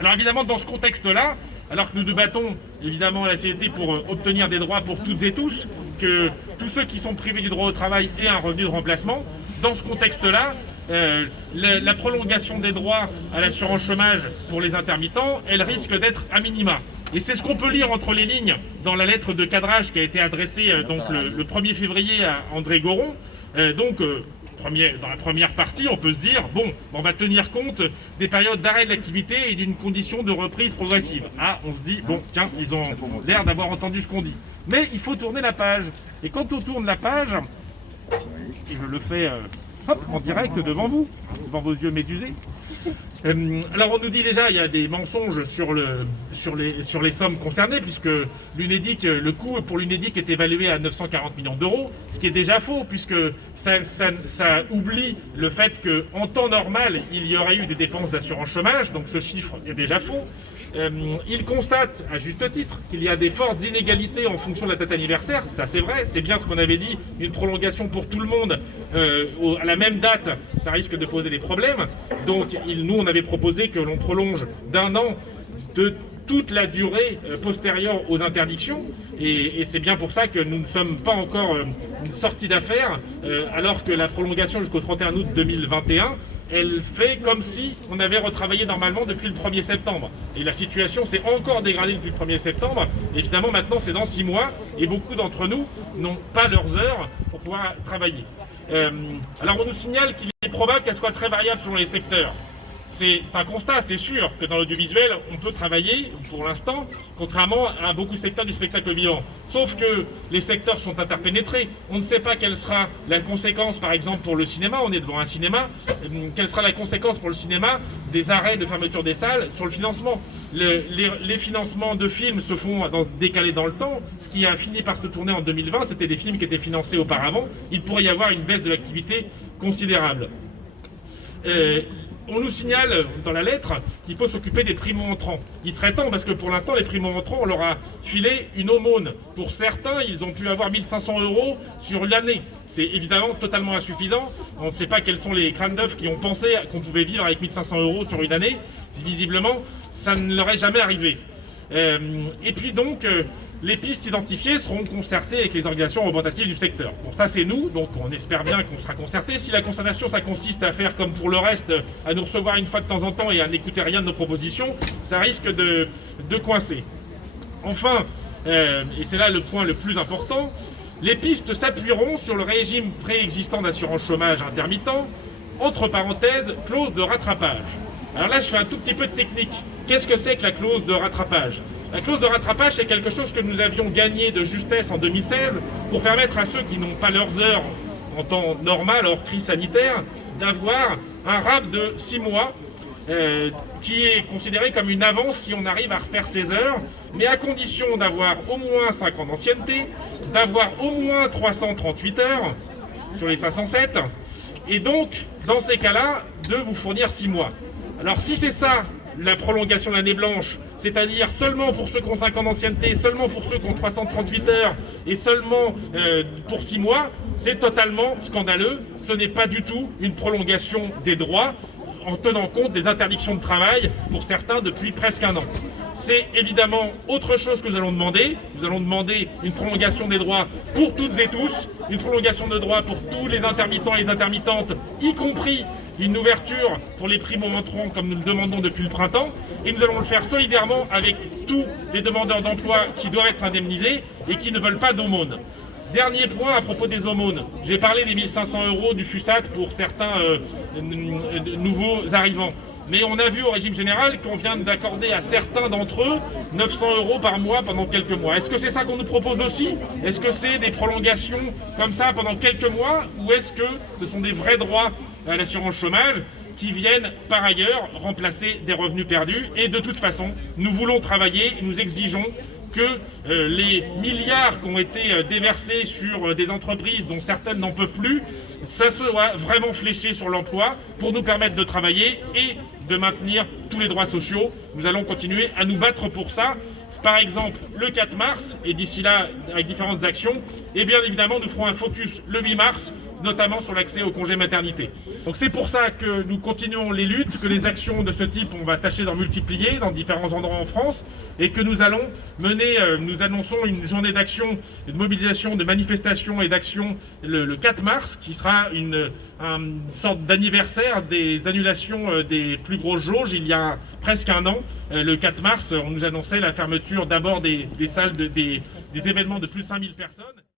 Alors évidemment, dans ce contexte-là, alors que nous débattons évidemment à la CGT pour obtenir des droits pour toutes et tous, que tous ceux qui sont privés du droit au travail aient un revenu de remplacement, dans ce contexte-là, la prolongation des droits à l'assurance chômage pour les intermittents, elle risque d'être à minima. Et c'est ce qu'on peut lire entre les lignes dans la lettre de cadrage qui a été adressée donc le 1er février à André Goron. Dans la première partie, on peut se dire, bon, on va tenir compte des périodes d'arrêt de l'activité et d'une condition de reprise progressive. Ah, on se dit, bon, tiens, ils ont l'air d'avoir entendu ce qu'on dit. Mais il faut tourner la page. Et quand on tourne la page, et je le fais en direct devant vous, devant vos yeux médusés, alors on nous dit déjà il y a des mensonges sur les sommes concernées, puisque le coût pour l'Unédic est évalué à 940 millions d'euros, ce qui est déjà faux, puisque ça oublie le fait qu'en temps normal, il y aurait eu des dépenses d'assurance chômage, donc ce chiffre est déjà faux. Il constate, à juste titre, qu'il y a des fortes inégalités en fonction de la date anniversaire, ça c'est vrai, c'est bien ce qu'on avait dit, une prolongation pour tout le monde à la même date, ça risque de poser des problèmes. Donc nous on avait proposé que l'on prolonge d'1 an de toute la durée postérieure aux interdictions, et c'est bien pour ça que nous ne sommes pas encore sortis d'affaire, alors que la prolongation jusqu'au 31 août 2021, elle fait comme si on avait retravaillé normalement depuis le 1er septembre. Et la situation s'est encore dégradée depuis le 1er septembre, et finalement maintenant c'est dans 6 mois, et beaucoup d'entre nous n'ont pas leurs heures pour pouvoir travailler. Alors on nous signale qu'il est probable qu'elle soit très variable selon les secteurs. C'est un constat, c'est sûr que dans l'audiovisuel, on peut travailler, pour l'instant, contrairement à beaucoup de secteurs du spectacle vivant. Sauf que les secteurs sont interpénétrés. On ne sait pas quelle sera la conséquence, par exemple, pour le cinéma, on est devant un cinéma, quelle sera la conséquence pour le cinéma des arrêts de fermeture des salles sur le financement. Les financements de films se font décaler dans le temps. Ce qui a fini par se tourner en 2020, c'était des films qui étaient financés auparavant. Il pourrait y avoir une baisse de l'activité considérable. On nous signale dans la lettre qu'il faut s'occuper des primo-entrants. Il serait temps, parce que pour l'instant, les primo-entrants, on leur a filé une aumône. Pour certains, ils ont pu avoir 1 500 € sur l'année. C'est évidemment totalement insuffisant. On ne sait pas quels sont les crânes d'œufs qui ont pensé qu'on pouvait vivre avec 1 500 € sur une année. Visiblement, ça ne leur est jamais arrivé. Et puis donc, les pistes identifiées seront concertées avec les organisations représentatives du secteur. Bon, ça c'est nous, donc on espère bien qu'on sera concerté. Si la concertation, ça consiste à faire comme pour le reste, à nous recevoir une fois de temps en temps et à n'écouter rien de nos propositions, ça risque de coincer. Enfin, et c'est là le point le plus important, les pistes s'appuieront sur le régime préexistant d'assurance chômage intermittent, entre parenthèses, clause de rattrapage. Alors là, je fais un tout petit peu de technique. Qu'est-ce que c'est que la clause de rattrapage ? La clause de rattrapage, c'est quelque chose que nous avions gagné de justesse en 2016 pour permettre à ceux qui n'ont pas leurs heures en temps normal, hors crise sanitaire, d'avoir un RAP de 6 mois qui est considéré comme une avance si on arrive à refaire ses heures, mais à condition d'avoir au moins 5 ans d'ancienneté, d'avoir au moins 338 heures sur les 507, et donc, dans ces cas-là, de vous fournir 6 mois. Alors si c'est ça, la prolongation de l'année blanche, c'est-à-dire seulement pour ceux qui ont 5 ans d'ancienneté, seulement pour ceux qui ont 338 heures et seulement pour 6 mois, c'est totalement scandaleux. Ce n'est pas du tout une prolongation des droits en tenant compte des interdictions de travail pour certains depuis presque 1 an. C'est évidemment autre chose que nous allons demander. Nous allons demander une prolongation des droits pour toutes et tous, une prolongation de droits pour tous les intermittents et les intermittentes, y compris une ouverture pour les primo-entrants comme nous le demandons depuis le printemps, et nous allons le faire solidairement avec tous les demandeurs d'emploi qui doivent être indemnisés et qui ne veulent pas d'aumône. Dernier point à propos des aumônes. J'ai parlé des 1 500 € du FUSAT pour certains nouveaux arrivants. Mais on a vu au régime général qu'on vient d'accorder à certains d'entre eux 900 € par mois pendant quelques mois. Est-ce que c'est ça qu'on nous propose aussi? Est-ce que c'est des prolongations comme ça pendant quelques mois? Ou est-ce que ce sont des vrais droits à l'assurance chômage qui viennent par ailleurs remplacer des revenus perdus? Et de toute façon, nous voulons travailler et nous exigeons que les milliards qui ont été déversés sur des entreprises dont certaines n'en peuvent plus, ça soit vraiment fléché sur l'emploi pour nous permettre de travailler et de maintenir tous les droits sociaux. Nous allons continuer à nous battre pour ça. Par exemple, le 4 mars, et d'ici là, avec différentes actions, et bien évidemment, nous ferons un focus le 8 mars notamment sur l'accès au congé maternité. Donc c'est pour ça que nous continuons les luttes, que les actions de ce type, on va tâcher d'en multiplier dans différents endroits en France, et que nous allons mener, nous annonçons une journée d'action, de mobilisation, de manifestation et d'action le 4 mars, qui sera une sorte d'anniversaire des annulations des plus grosses jauges. Il y a presque un an, le 4 mars, on nous annonçait la fermeture d'abord des salles, des événements de plus de 5000 personnes.